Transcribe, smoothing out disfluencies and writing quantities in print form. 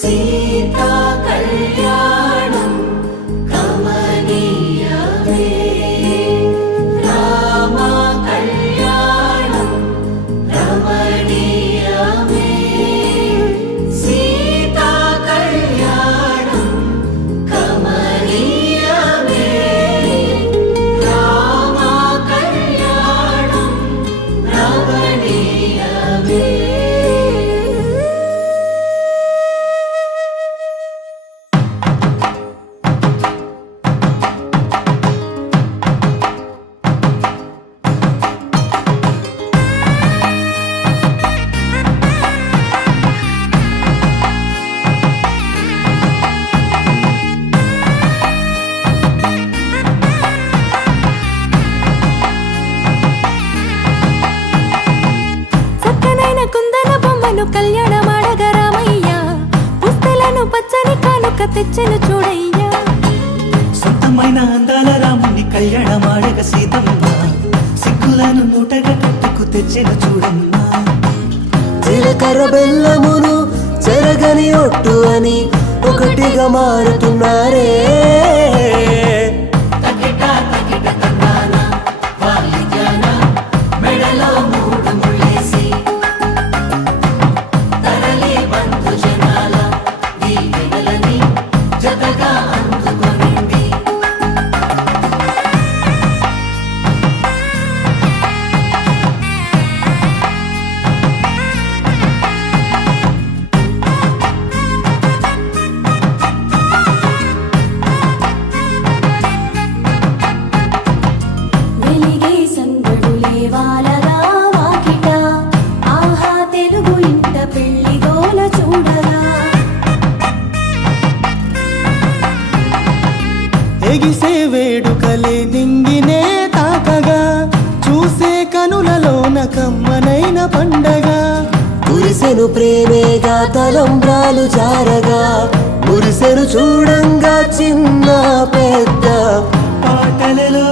సీతా కళ్యాణం కమనీయమే, రామ కళ్యాణం రమణీయమే, సీతా కళ్యాణం కమనీయమే, రామ కళ్యాణం రమణీయమే. కళ్యాణమాడగ రామయ్య, పుస్తలను పచ్చని కానుక తెచ్చెను చూడయ్యా. సొంతమైన అందాల రాముని కళ్యాణమాడగ సీతమ్మ, సిగ్గులను మూటగా కట్టుకు తెచ్చెను చూడమ్మా. జీలకర్ర బెల్లమును చెరగని ఒట్టు అని ఒకటిగా మారుతున్నారే. ఎగిసే వేడుకలే దింగినే తాకగా, చూసే కనులలోన కమ్మనైన పండగ. కురిసెను ప్రేమేగా తలంబ్రాలు జారగా, మురిసెను చూడంగా చిన్న పెద్ద పాటలలో